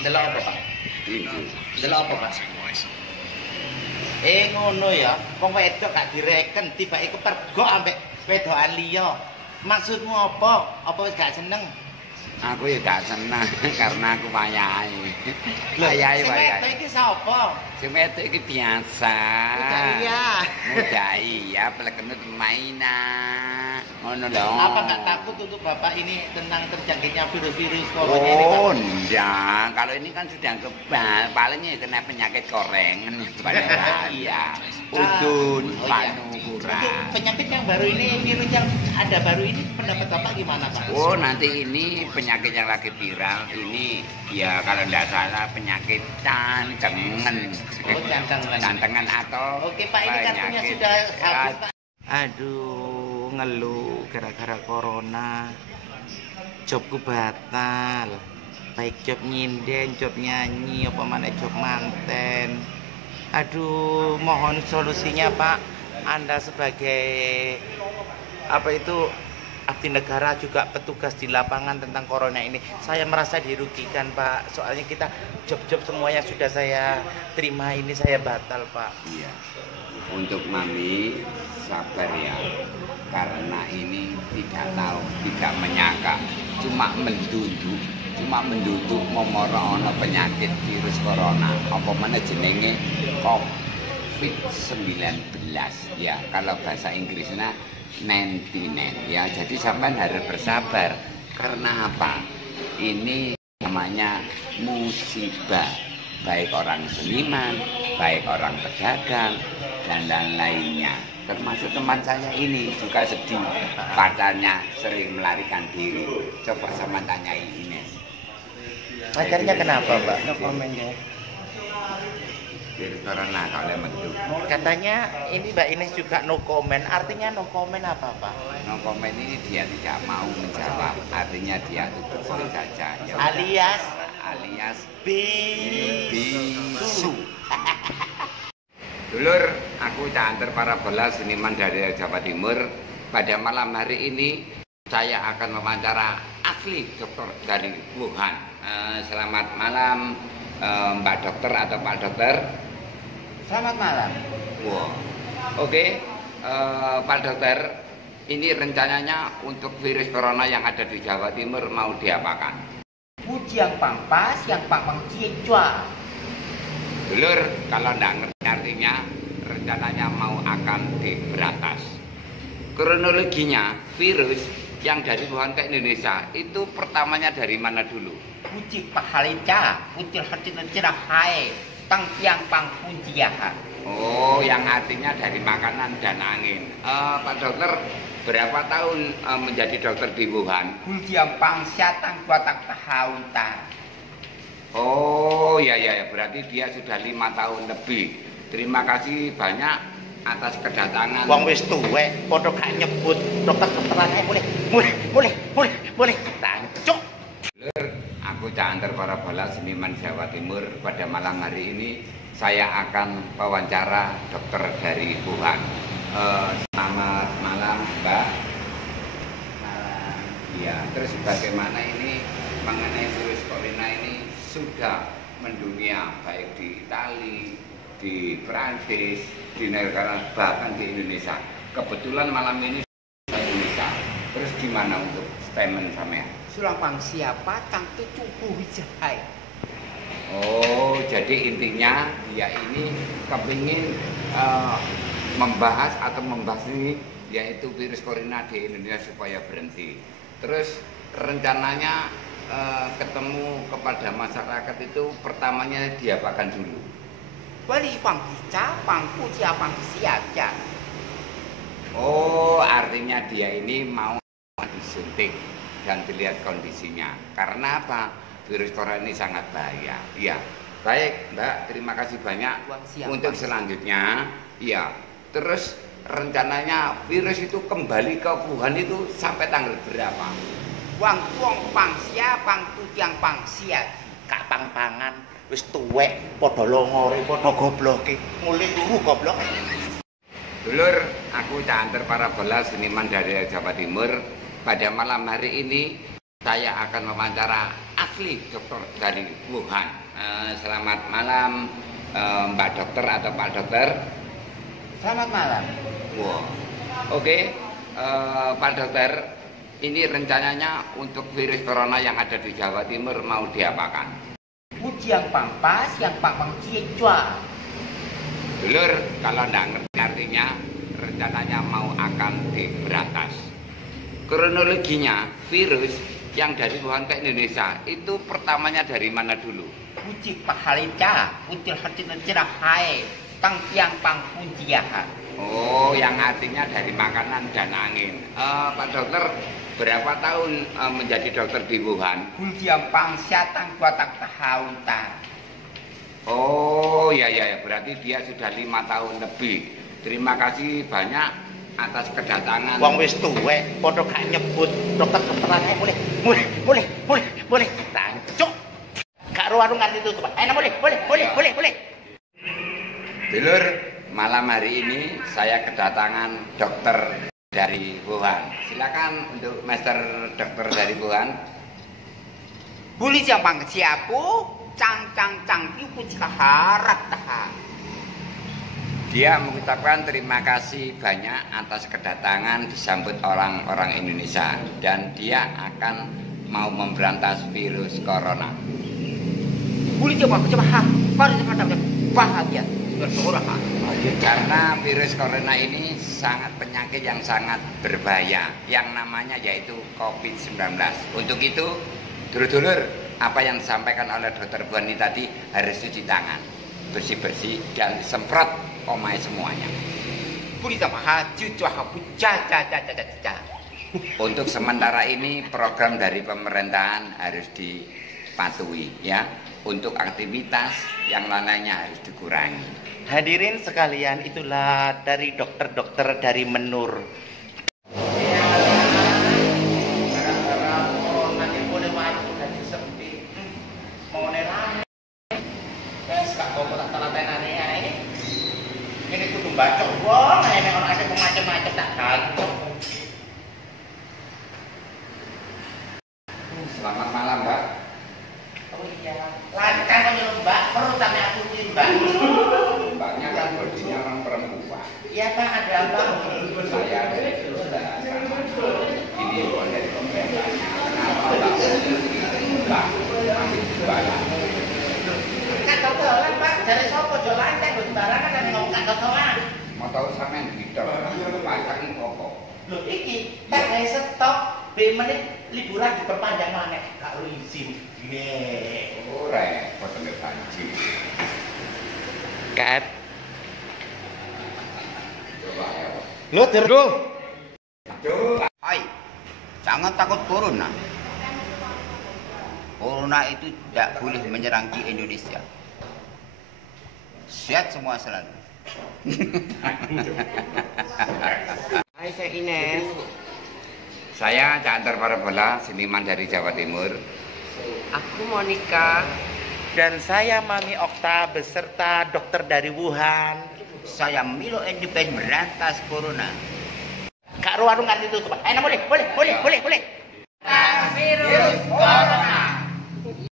Delok apa, Pak? Ini. Delok apa, Pak? Ngono ya. Wong wedok gak direken, tibake kepergok ambek wedokan liya. Maksudmu apa? Apa wis gak seneng? Aku ya gak seneng karena aku wayahe. Sing wedok Wayahe. iki sapa? Sing wedok iki biasa. Mudah iya, pelekene mainan. Ngono lho. Apa nggak takut untuk Bapak ini tentang terjangkitnya virus-virus corona ini, Pak? Oh, enggak. Kalau ini kan sudah kebal, palingnya kena penyakit korengan pada raya. Udun, panu, kurang. Untuk penyakit yang baru ini, virus yang ada baru ini, pendapat Bapak gimana, Pak? Oh, nanti ini penyakit yang lagi viral. Ini ya kalau tidak salah penyakit cantengan. Oh, cantengan. Cantengan atau Oke, Pak, ini kartunya penyakit- sudah habis, Pak. Aduh, ngeluh gara-gara corona. Jobku batal. Baik job nyinden, job nyanyi, apa mana job manten. Aduh, mohon solusinya, Pak. Anda sebagai apa itu abdi negara juga petugas di lapangan tentang corona ini. Saya merasa dirugikan, Pak. Soalnya kita job-job semua yang sudah saya terima ini saya batal, Pak. Iya. Untuk Mami sabar ya. Karena ini tidak tahu, tidak menyangka, cuma menduduk momoro ono penyakit virus corona. Apa mana jenenge COVID-19 ya. Kalau bahasa Inggrisnya 99 ya. Jadi sampean harus bersabar. Karena apa? Ini namanya musibah. Baik orang seniman, baik orang pedagang, dan lain-lainnya. Termasuk teman saya ini juga sedih. Pacarnya sering melarikan diri. Coba sama tanyai Ines. Pacarnya kenapa, Pak? No comment ya. Virus corona kalau mendung. Katanya ini Mbak Ines juga no comment. Artinya no comment apa, Pak? No komen ini dia tidak mau menjawab. Artinya dia tutup mulut saja. Ya, alias bisu. Dulur, aku canter para bola seniman dari Jawa Timur. Pada malam hari ini saya akan mewawancara asli dokter dari Wuhan. Selamat malam Mbak Dokter atau Pak Dokter. Selamat malam. Wow. Oke, Pak Dokter, ini rencananya untuk virus corona yang ada di Jawa Timur mau diapakan? Pujiang pampas, yang pampang ciecua. Dulur, kalau nggak ngerti artinya, rencananya mau akan diberantas. Kronologinya, virus yang dari Wuhan ke Indonesia, itu pertamanya dari mana dulu? Puji pahalica, pucil hati cerah hai, tang piang pang pujiaha. Oh, yang artinya dari makanan dan angin. Pak Dokter, berapa tahun menjadi dokter di Wuhan? Pujiang pang siatang buatang tahunta. Oh, ya, berarti dia sudah 5 tahun lebih. Terima kasih banyak atas kedatangan. Wong wis tuwek, padha gak nyebut dokter keterangan mulih. Tancuk. Lur, aku canter para bola seniman Jawa Timur. Pada malam hari ini saya akan wawancara dokter dari Wuhan. Selamat malam, Mbak. Ya, terus bagaimana ini mengenai virus corona ini sudah mendunia, baik di Itali, di Prancis, di negara bahkan di Indonesia. Kebetulan malam ini di Indonesia. Terus gimana untuk statement sampean? Sulang pang siapa tang tucuku wijahai. Oh, jadi intinya dia ini kepingin membahas ini yaitu virus corona di Indonesia supaya berhenti. Terus rencananya ketemu kepada masyarakat itu pertamanya diapakan dulu? Wali pang bica, pang puja, pang siaja. Oh, artinya dia ini mau disuntik dan dilihat kondisinya. Karena apa? Virus corona ini sangat bahaya. Iya. Baik, Mbak, terima kasih banyak. Untuk selanjutnya, iya. Terus rencananya virus itu kembali ke Wuhan itu sampai tanggal berapa? Wang tuang pang sia, pang tujang pang sia. Kak pang-pangan wis tuwek, padha longore, padha gobloke. Mulih turu goblok. Dulur, aku canter para bola seniman dari Jawa Timur. Pada malam hari ini saya akan mewawancara asli asli dokter dari Wuhan. Selamat malam Mbak Dokter atau Pak Dokter. Selamat malam. Wow. Oke, Pak Dokter, ini rencananya untuk virus corona yang ada di Jawa Timur mau diapakan? Yang pangpas, yang pangpang ciecua. Dulur, kalau nggak ngerti artinya, rencananya mau akan diberantas. Kronologinya, virus yang dari Wuhan ke Indonesia itu pertamanya dari mana dulu? Uji pahalica, ucil hati cerah hai, tang tiang pang pujiahan. Oh, yang artinya dari makanan dan angin. Pak Dokter, berapa tahun menjadi dokter di Wuhan? Yang pang siatang kuatang tahauta. Oh, ya, berarti dia sudah 5 tahun lebih. Terima kasih banyak atas kedatangan. Wong wis tuwek, padha gak nyebut dokter-dokteran ae boleh. Tancuk. Gak warung nganti tutup. Enak boleh. Dulur, malam hari ini saya kedatangan dokter dari Wuhan. Silakan untuk Master Dokter dari Wuhan. Buli yang pang siapu, cang piu harap tahan. Dia mengucapkan terima kasih banyak atas kedatangan disambut orang-orang Indonesia dan dia akan mau memberantas virus corona. Buli yang pang siapu, bahagia. Karena virus corona ini sangat penyakit yang sangat berbahaya yang namanya yaitu COVID-19. Untuk itu, dulur-dulur, apa yang disampaikan oleh Dokter Buani tadi harus cuci tangan, bersih-bersih dan disemprot omai semuanya. Untuk sementara ini program dari pemerintahan harus dipatuhi ya. Untuk aktivitas yang lainnya harus dikurangi. Hadirin sekalian, itulah dari dokter-dokter dari Menur. Selamat malam, Mbak. Oh iya, lancar kok Mbak, perlu sampai aku Mbak. Mbaknya kan bodinya orang perempuan. Iya Pak, ada apa? Saya dari perusahaan. Ini dari pemerintahnya. Kenapa Mbak? Mbak, ambil jualan. Kak dodolan Pak, dari sopo jualan teh barangan kan ngomong kak dodolan. Mau tahu sampean bidol, pakai koko. Loh iki, tak gawe stok, be menit liburan diperpanjang maneh. Gak izin. Oh, repot sampai banjir. Kat. Coba ya. Lo terus. Hai, jangan takut corona. Corona itu tidak boleh menyerang di Indonesia. Sehat semua selalu. Hai, saya Ines. Saya Cantar Parabola, seniman dari Jawa Timur. Aku Monica. Dan saya Mami Okta beserta dokter dari Wuhan. Saya Milo Independen berantas corona. Kak warung nganti tutup. Enak boleh. Virus corona.